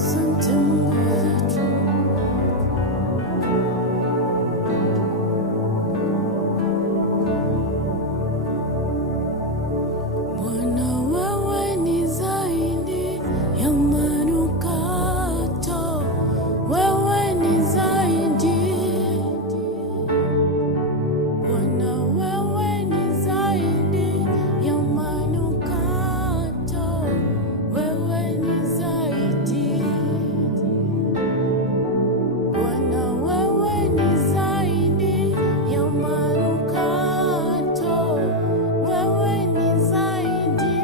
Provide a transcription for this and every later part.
Asante Mungu wetu. Bwana, wewe ni zaidi ya manukato, wewe ni zaidi. Bwana, wewe ni zaidi ya manukato, wewe ni zaidi. Bwana, wewe ni zaidi ya manukato, wewe ni zaidi.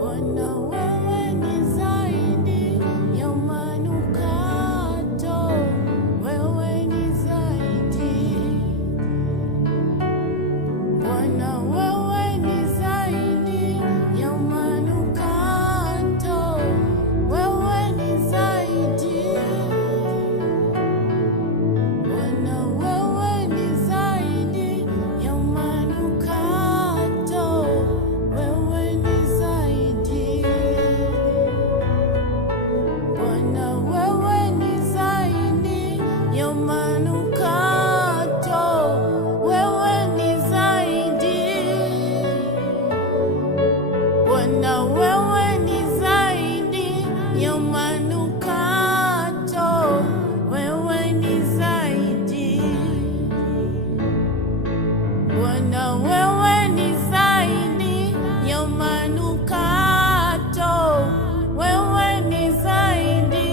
Bwana, wewe ni zaidi ya manukato, wewe ni zaidi. Bwana, wewe ni zaidi ya manukato, wewe ni zaidi. Bwana, wewe ni zaidi ya manukato, wewe ni zaidi. Bwana, wewe ni zaidi ya manukato, wewe ni zaidi. Bwana, wewe ni zaidi ya manukato, wewe ni zaidi. Bwana, wewe ni zaidi ya manukato, wewe ni zaidi.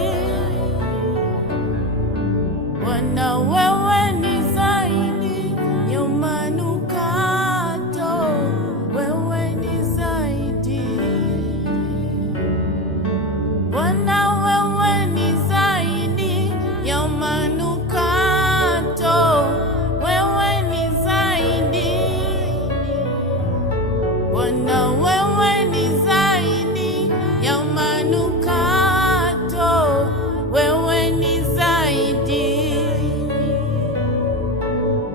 Bwana, wewe ni zaidi ya manukato, wewe ni zaidi. Bwana, wewe ni zaidi ya manukato, wewe ni zaidi. Bwana, wewe ni zaidi ya manukato, wewe ni zaidi.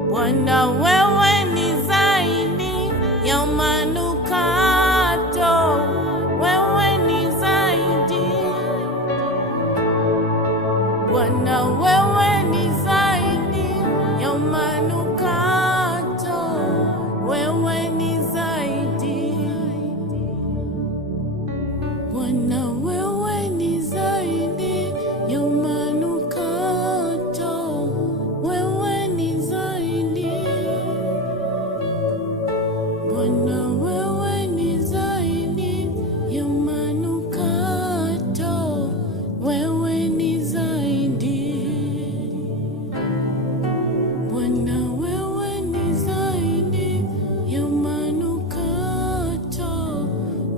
Bwana, wewe ni zaidi ya manukato, wewe ni zaidi. Bwana, wewe ni zaidi ya manukato, wewe ni zaidi. Bwana, wewe ni zaidi ya manukato, wewe ni zaidi. Bwana, wewe ni zaidi ya manukato, wewe ni zaidi. Bwana, wewe ni zaidi ya manukato,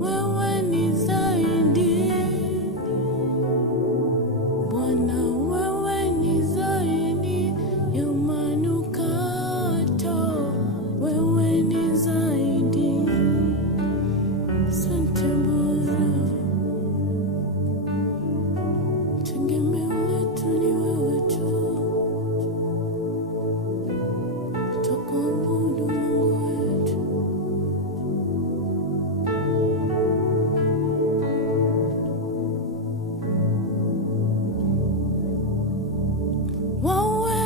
wewe ni zaidi. Bwana, wewe ni zaidi ya manukato, wewe ni zaidi. Asante Bwana, tegemeo letu ni wewe tu. Tutakuabudu Mungu wetu.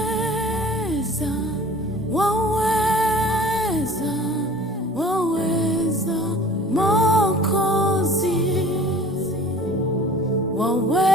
Waweza, waweza, waweza Mwokozi, waweza